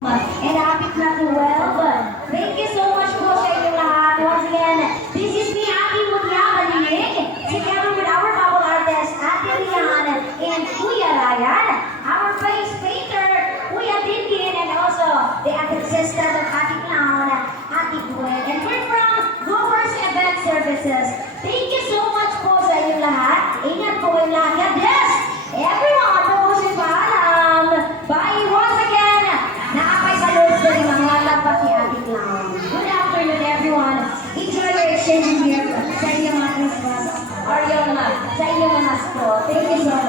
And happy na 12. Thank you so much po sa inyo lahat. Once again, this is me, Ate Mugyabalik, together with our bubble artist, Ate Lian and Kuya Ryan, our face painter, Kuya Dinkin, and also the acting assistant of Ate Clown, Ate Gwen. And we're from Gover's Event Services. Thank you so much po sa inyo lahat. Ingat po kayo lahat. God bless everyone po po si Paalam. Bye once again. Nakapay-salud sa mga lapat ni Ate Clown. Good afternoon, everyone. Enjoy your exchange here sa inyong mga Christmas or sa inyong mga school. Thank you so much.